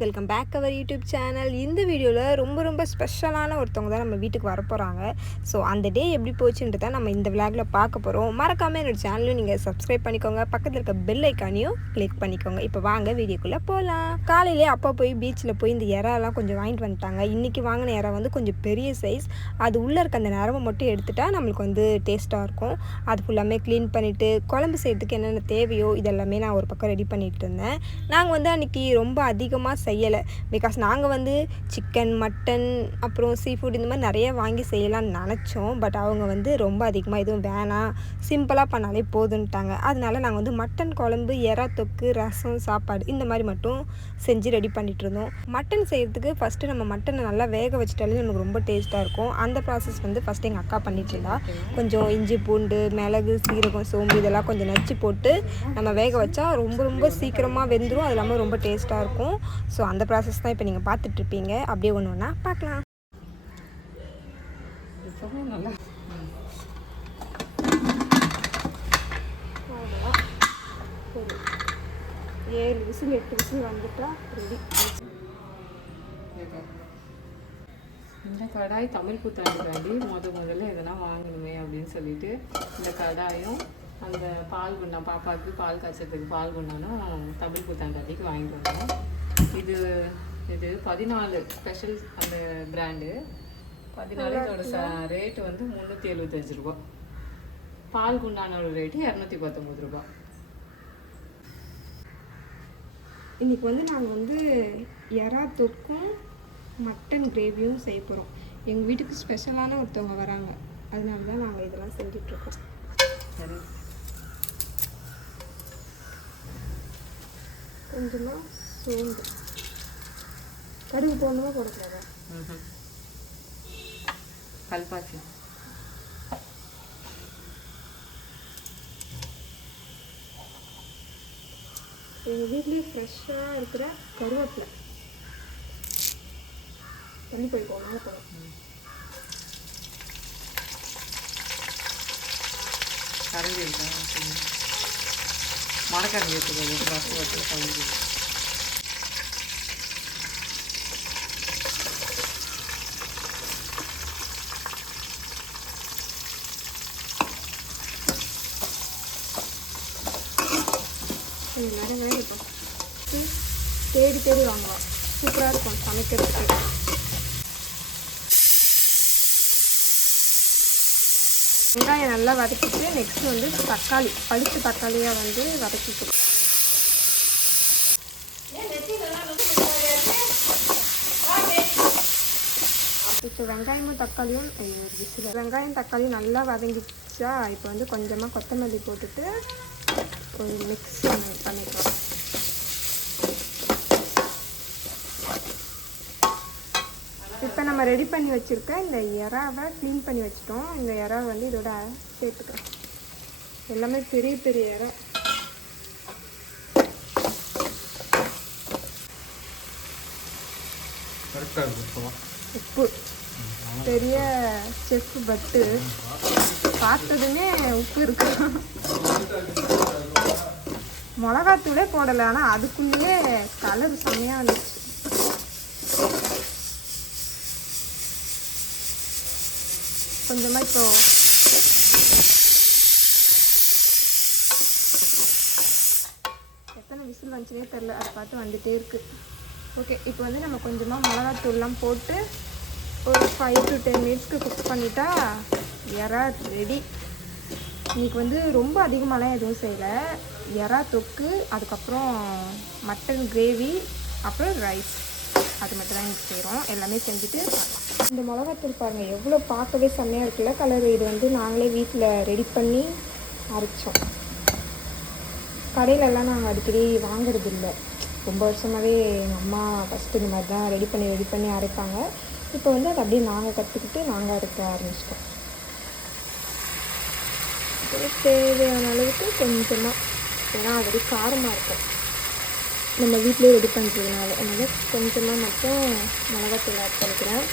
Welcome back our YouTube channel. இந்த வீடியோவில் ரொம்ப ஸ்பெஷலான ஒருத்தவங்க தான் நம்ம வீட்டுக்கு வரப்போகிறாங்க. ஸோ அந்த டே எப்படி போச்சுன்றதை நம்ம இந்த விளாகில் பார்க்க போகிறோம். மறக்காமல் என்னோடய சேனலும் நீங்கள் சப்ஸ்கிரைப் பண்ணிக்கோங்க, பக்கத்தில் இருக்க பெல் ஐக்கானையும் கிளிக் பண்ணிக்கோங்க. இப்போ வாங்க வீடியோக்குள்ளே போகலாம். காலையிலே அப்பா போய் பீச்சில் போய் இந்த இறாலாம் கொஞ்சம் வாங்கிட்டு வந்துட்டாங்க. இன்றைக்கி வாங்கின இறா வந்து கொஞ்சம் பெரிய சைஸ். அது உள்ளே இருக்க அந்த நரம்பை மட்டும் எடுத்துட்டா நம்மளுக்கு வந்து டேஸ்ட்டாக இருக்கும். அது ஃபுல்லாமே க்ளீன் பண்ணிவிட்டு குழம்பு செய்கிறதுக்கு என்னென்ன தேவையோ இதெல்லாமே நான் ஒரு பக்கம் ரெடி பண்ணிகிட்டு இருந்தேன். நாங்கள் வந்து அன்றைக்கி ரொம்ப அதிகமாக செய்யலை. பிகாஸ் நாங்கள் வந்து சிக்கன், மட்டன், அப்புறம் சீ ஃபுட் இந்த மாதிரி நிறைய வாங்கி செய்யலாம்னு நினச்சோம். பட் அவங்க வந்து ரொம்ப அதிகமாக எதுவும் வேணாம், சிம்பிளாக பண்ணாலே போதுன்ட்டாங்க. அதனால நாங்கள் வந்து மட்டன் குழம்பு, எறா தொக்கு, ரசம், சாப்பாடு இந்த மாதிரி மட்டும் செஞ்சு ரெடி பண்ணிகிட்டு இருந்தோம். மட்டன் செய்கிறதுக்கு ஃபஸ்ட்டு நம்ம மட்டனை நல்லா வேக வச்சுட்டாலே நமக்கு ரொம்ப டேஸ்ட்டாக இருக்கும். அந்த ப்ராசஸ் வந்து ஃபஸ்ட்டு எங்கள் அக்கா பண்ணிட்டு இருந்தா. கொஞ்சம் இஞ்சி, பூண்டு, மிளகு, சீரகம், சோம்பு இதெல்லாம் கொஞ்சம் நச்சு போட்டு நம்ம வேக வச்சா ரொம்ப சீக்கிரமாக வெந்துடும். அது இல்லாமல் ரொம்ப டேஸ்ட்டாக இருக்கும். ஸோ அந்த ப்ராசஸ் தான் இப்போ நீங்கள் பார்த்துட்ருப்பீங்க. அப்படியே ஒன்று ஒன்றா பார்க்கலாம். நல்லா 7 விசில் 8 விசில் வந்துட்டா ரெடி. இந்த கடாய் தமிழ் புத்தாண்டுக்காண்டி முதல்ல இதெல்லாம் வாங்கணுமே அப்படின்னு சொல்லிட்டு இந்த கடாயும் அந்த பால் குண்டான், பாப்பாவுக்கு பால் காய்ச்சறதுக்கு பால் குண்டானும் தமிழ் புத்தாண்டாண்டிக்கு வாங்கிட்டு வந்தோம். இது 14 ஸ்பெஷல் அந்த பிராண்டு. 14 இதோட ரேட்டு வந்து 375 ரூபா. பால் குண்டானோட ரேட்டு 219 ரூபா. இன்றைக்கி வந்து நாங்கள் வந்து எறா தொக்கும் மட்டன் கிரேவியும் செய்ய போகிறோம். எங்கள் வீட்டுக்கு ஸ்பெஷலான ஒருத்தவங்க வராங்க, அதனால தான் நாங்கள் இதெல்லாம் செஞ்சிட்ருக்கோம். சரி, கொஞ்சமாக சோம்பு, கடுகு போடணுமா போடக்கூடாதா? கல்பாச்சி, எங்கள் வீட்லேயே ஃப்ரெஷ்ஷாக இருக்கிற கருவேப்பிலை தண்ணி போய்க்கோ மேலே போடும். கரண்டி இருக்கா? மரக்கரண்டி எடுத்துக்கோங்க. பத்து கரண்டி. கொஞ்சம் நேரம் இப்போ தேடி வாங்கலாம். சூப்பராக இருக்கும் சமைக்கிறதுக்கு. வெங்காயம் நல்லா வதக்கிட்டு நெக்ஸ்ட்டு வந்து தக்காளி, பழுத்த தக்காளியாக வந்து வதக்கிக்கணும். இப்போ வெங்காயமும் தக்காளியும் வெங்காயம் தக்காளி நல்லா வதங்கிச்சா இப்போ வந்து கொஞ்சமாக கொத்தமல்லி போட்டுட்டு ஒரு மிக்ஸ் பண்ணிக்கலாம். இப்போ நம்ம ரெடி பண்ணி வச்சுருக்க இந்த எறாவை க்ளீன் பண்ணி வச்சுட்டோம். இந்த எறாவை வந்து இதோட சேர்த்துக்கிறோம். எல்லாமே பெரிய எறா. உப்பு பெரிய செஃப் பட்டு பார்த்ததுமே உப்பு இருக்கு. மிளகாத்தூளே போடலை, ஆனால் அதுக்குள்ளேயே கலர் செம்மையாக வந்துச்சு. கொஞ்சமாக இப்போ எத்தனை விசில் வந்துச்சுனே தெரில, அதை பார்த்து வந்துகிட்டே இருக்குது. ஓகே, இப்போ வந்து நம்ம கொஞ்சமாக மிளகாத்தூள்லாம் போட்டு ஒரு 5 to 10 மினிட்ஸ்க்கு குக் பண்ணிட்டா எறா ரெடி. இன்றைக்கி வந்து ரொம்ப அதிகமாகலாம் எதுவும் செய்யலை. எறா தொக்கு, அதுக்கப்புறம் மட்டன் கிரேவி, அப்புறம் ரைஸ், அது மட்டும் தான் இன்றைக்கி செய்கிறோம். எல்லாமே செஞ்சுட்டு இந்த மிளகாத்தூள் பாருங்கள் எவ்வளோ பார்க்கவே செம்மையாக இருக்குல்ல கலர். இது வந்து நாங்களே வீட்டில் ரெடி பண்ணி அரைச்சோம். கடையிலலாம் நாங்கள் அடிக்கடி வாங்குறது இல்லை. ரொம்ப வருஷமாகவே எங்கள் அம்மா ஃபஸ்ட்டு இந்த மாதிரி தான் ரெடி பண்ணி அரைப்பாங்க. இப்போ வந்து அதை அப்படியே நாங்கள் கற்றுக்கிட்டு நாங்கள் அரைக்க ஆரம்பிச்சிட்டோம். தேவையான அளவுக்கு கொஞ்சமாக, ஏன்னா ஆல்ரெடி காரமாக இருக்கும் நம்ம வீட்டிலே ரெடி பண்ணுறதுனால, அதனால் கொஞ்சமாக மட்டும் மிளகாத்தூள் ஆட் பண்ணிக்கிறேன்.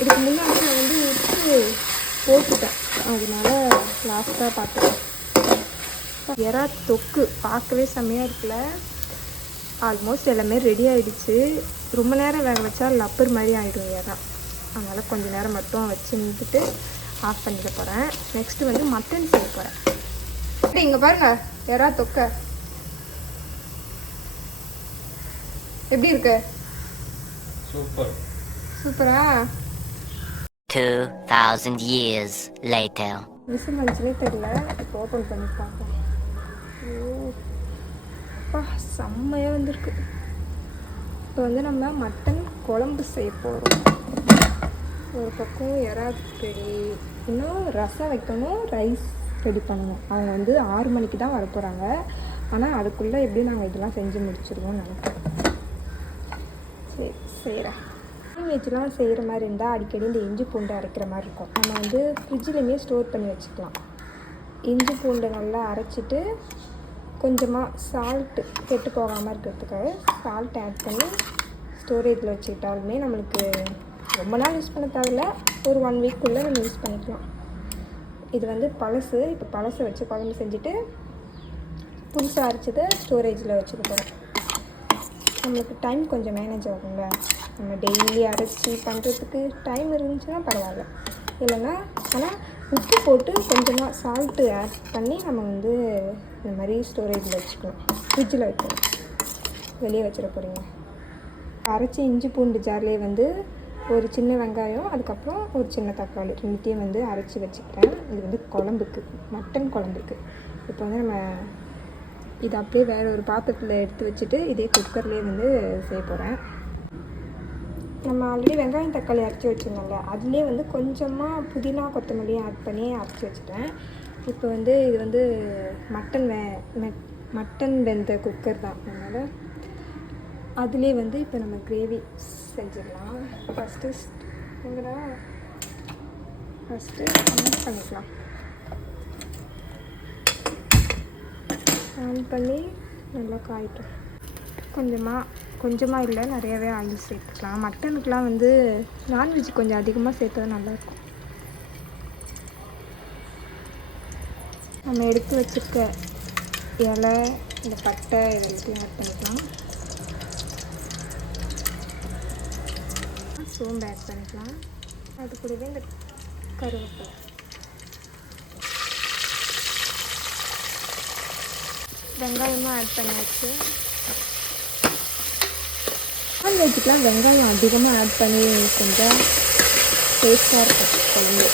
இதுக்கு முன்னாடி நான் வந்து உப்பு போட்டுட்டேன், அதனால லாஸ்ட்டாக பார்த்துட்டேன். எறா தொக்கு பார்க்கவே செம்மையாக இருக்குல்ல. ஆல்மோஸ்ட் எல்லாமே ரெடி ஆகிடுச்சு. ரொம்ப நேரம் வேக வச்சா லப்பர் மாதிரி ஆகிடும் இறா. அதனால் கொஞ்சம் நேரம் மட்டும் வச்சு நின்றுட்டு ஆஃப் பண்ணிக்க போகிறேன். நெக்ஸ்ட்டு வந்து மட்டன் செய்ய போகிறேன். இங்கே பாருங்கள், இறா தொக்க எப்படி இருக்கு? சூப்பர். சூப்பரா? 2000 years later. விசில் வந்துச்சுனே தெரியல. இப்போ ஓப்பன் பண்ணி பார்ப்போம். ஓப்பா, செம்மையாக வந்திருக்கு. இப்போ வந்து நம்ம மட்டன் குழம்பு செய்ய போகிறோம். ஒரு பக்கம் இறா ரெடி, இன்னும் ரசம் வைக்கணும், ரைஸ் ரெடி பண்ணணும். அவங்க வந்து 6 மணிக்கு தான் வர போகிறாங்க. ஆனால் அதுக்குள்ளே எப்படியும் நாங்கள் இதெல்லாம் செஞ்சு முடிச்சிடுவோம்னு நினைக்கிறேன். சரி, செய்கிறேன். நான்வெஜ்லாம் செய்கிற மாதிரி இருந்தால் அடிக்கடி இந்த இஞ்சி பூண்டு அரைக்கிற மாதிரி இருக்கும். நம்ம வந்து ஃப்ரிட்ஜிலையுமே ஸ்டோர் பண்ணி வச்சுக்கலாம். இஞ்சி பூண்டை நல்லா அரைச்சிட்டு கொஞ்சமாக சால்ட்டு, கெட்டு போகாமல் இருக்கிறதுக்காக சால்ட் ஆட் பண்ணி ஸ்டோரேஜில் வச்சுக்கிட்டாலுமே நம்மளுக்கு ரொம்ப நாள் யூஸ் பண்ண தேவையில்ல, ஒரு 1 வீக்குள்ளே நம்ம யூஸ் பண்ணிக்கலாம். இது வந்து பழசு. இப்போ பழசை வச்சு குழம்பு செஞ்சுட்டு புதுசாக அரைச்சதை ஸ்டோரேஜில் வச்சுக்க போகிறோம். நம்மளுக்கு டைம் கொஞ்சம் மேனேஜ் ஆகுங்க. நம்ம டெய்லி அரைச்சி பண்ணுறதுக்கு டைம் இருந்துச்சுன்னா பரவாயில்ல, இல்லைன்னா ஆனால் உப்பு போட்டு கொஞ்சமாக சால்ட்டு ஆட் பண்ணி நம்ம வந்து இந்த மாதிரி ஸ்டோரேஜில் வச்சுக்கணும், ஃப்ரிட்ஜில் வைக்கணும். வெளியே வச்சிட போகிறீங்க. அரைச்சி இஞ்சி பூண்டு ஜார்லேயே வந்து ஒரு சின்ன வெங்காயம், அதுக்கப்புறம் ஒரு சின்ன தக்காளி, ரெண்டுத்தையும் வந்து அரைச்சி வச்சுக்கிட்டேன். இது வந்து குழம்புக்கு, மட்டன் குழம்புக்கு. இப்போ வந்து நம்ம இதை அப்படியே வேறு ஒரு பாத்திரத்தில் எடுத்து வச்சுட்டு இதே குக்கர்லேயே வந்து செய்ய போகிறேன். நம்ம ஆல்ரெடி வெங்காயம் தக்காளி அரைச்சி வச்சுருந்தோம்ல, அதுலேயே வந்து கொஞ்சமாக புதினா கொத்தமல்லியும் ஆட் பண்ணி அரைச்சி வச்சுட்டேன். இப்போ வந்து இது வந்து மட்டன் வெந்த குக்கர் தான், அதனால் அதுலேயே வந்து இப்போ நம்ம கிரேவி செஞ்சிடலாம். ஃபஸ்ட்டு ஆன் பண்ணிக்கலாம். ஆன் பண்ணி நல்லா காயிட்டோம். கொஞ்சமாக இல்லை, நிறையாவே ஆயில் சேர்த்துக்கலாம். மட்டனுக்கெலாம் வந்து நான்வெஜ் கொஞ்சம் அதிகமாக சேர்த்தது நல்லாயிருக்கும். நம்ம எடுத்து வச்சுருக்க இலை, இந்த பட்டை இதெல்லாத்தையும் ஆட் பண்ணிக்கலாம். சோம்பு ஆட் பண்ணிக்கலாம். அது கூடவே இந்த கருவேப்பிலை, வெங்காயமும் ஆட் பண்ணியாச்சு. நான்வெஜ்ஜுக்கெலாம் வெங்காயம் அதிகமாக ஆட் பண்ணி கொஞ்சம் டேஸ்ட்டாக இருக்கும் குழம்பு.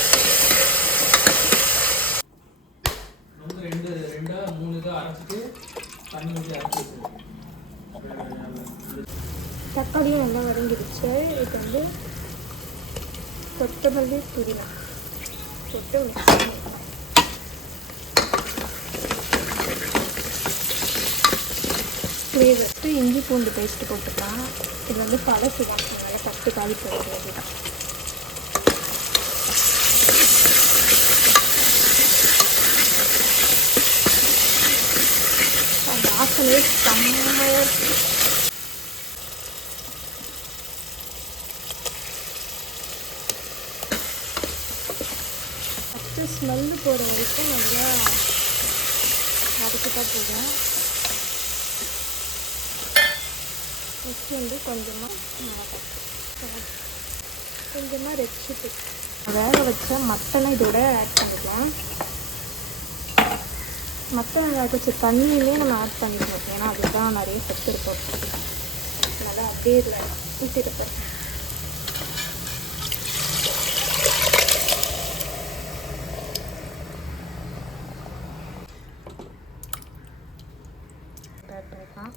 தக்காளியும் நல்லா வதங்கிடுச்சு. இது வந்து கொத்தமல்லி புதினா போட்டு மிக்ஸ் பண்ணிக்கலாம். ஃப்ளேவருக்கு இஞ்சி பூண்டு பேஸ்ட்டு போட்டுக்கலாம். இது வந்து பழசு தான், அதனால் ஃபஸ்ட்டு காலி போட வேண்டியதான். அந்த வாசனையே செம்மையாக இருக்குது. ஃபஸ்ட்டு ஸ்மெல்லு போகிற வரைக்கும் நல்லா வதக்கிட்டா போதும். நெக்ஸ்ட் வந்து கொஞ்சமாக மிளகாய், கொஞ்சமாக ரெட் சில்லி, வேக வச்ச மட்டனை இதோட ஆட் பண்ணிக்கலாம். மட்டன் வேக வச்ச தண்ணியுமே நம்ம ஆட் பண்ணிக்கணும், ஏன்னா அதுதான் நிறைய சத்து இருக்கும். அதனால் அப்படியே இதில் ஊற்றிருப்பேன். ஆட் பண்ணிக்கலாம்.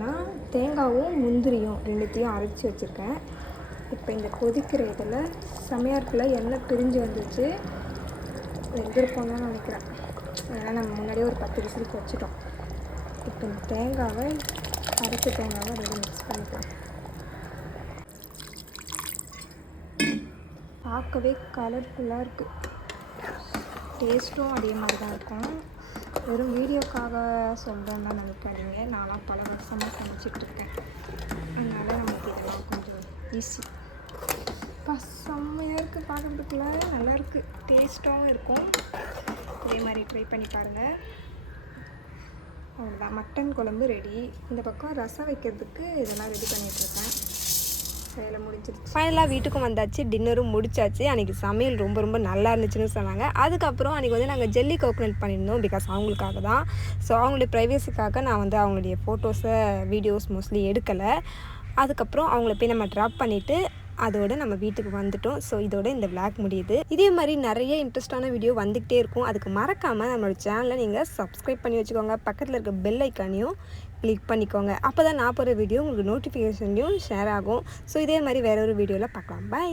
நான் தேங்காயும் முந்திரியும் ரெண்டுத்தையும் அரைச்சி வச்சுருக்கேன். இப்போ இந்த கொதிக்கிற இதில் செமையாருக்குள்ள எண்ணெய் பிரிஞ்சு வந்துச்சு. வெந்திருப்போம்னு தான் நினைக்கிறேன், அதனால் நம்ம முன்னாடியே ஒரு 10 விசிலுக்கு வச்சுட்டோம். இப்போ இந்த தேங்காவை, அரைச்ச தேங்காவை ரெடி மிக்ஸ் பண்ணிக்கலாம். பார்க்கவே கலர்ஃபுல்லாக இருக்குது, டேஸ்ட்டும் அதே மாதிரி தான் இருக்கும். வெறும் வீடியோக்காக சொல்கிறேன்னு தான் நினைக்காதீங்க, நானும் பல வருஷமாக சமைச்சிட்ருக்கேன், அதனால் நமக்கு இதெல்லாம் கொஞ்சம் ஈஸி. செம்மையாக இருக்குது, பார்க்குறதுக்குள்ள நல்லாயிருக்கு, டேஸ்ட்டாகவும் இருக்கும். இதே மாதிரி ட்ரை பண்ணி பாருங்கள். அவ்வளோதான், மட்டன் குழம்பு ரெடி. இந்த பக்கம் ரசம் வைக்கிறதுக்கு இதெல்லாம் ரெடி பண்ணிகிட்ருக்கேன். வேலை முடிஞ்சிருச்சு. ஃபைனலாக வீட்டுக்கும் வந்தாச்சு, டின்னரும் முடிச்சாச்சு. அன்றைக்கி சமையல் ரொம்ப நல்லா இருந்துச்சுன்னு சொன்னாங்க. அதுக்கப்புறம் அன்றைக்கி வந்து நாங்கள் ஜெல்லி கோகோனட் பண்ணியிருந்தோம், பிகாஸ் அவங்களுக்காக தான். ஸோ அவங்களுடைய ப்ரைவசிக்காக நான் வந்து அவங்களுடைய ஃபோட்டோஸை வீடியோஸ் மோஸ்ட்லி எடுக்கலை. அதுக்கப்புறம் அவங்கள போய் நம்ம ட்ராப் பண்ணிவிட்டு அதோடு நம்ம வீட்டுக்கு வந்துட்டோம். ஸோ இதோட இந்த விளாக் முடியுது. இதே மாதிரி நிறைய இன்ட்ரெஸ்டான வீடியோ வந்துக்கிட்டே இருக்கும். அதுக்கு மறக்காமல் நம்மளோட சேனலை நீங்கள் சப்ஸ்கிரைப் பண்ணி வச்சுக்கோங்க. பக்கத்தில் இருக்க பெல் ஐக்கானையும் கிளிக் பண்ணிக்கோங்க. அப்போ தான் நான் போகிற வீடியோ உங்களுக்கு நோட்டிஃபிகேஷன்லையும் ஷேர் ஆகும். ஸோ இதே மாதிரி வேற ஒரு வீடியோவில் பார்க்கலாம். பை.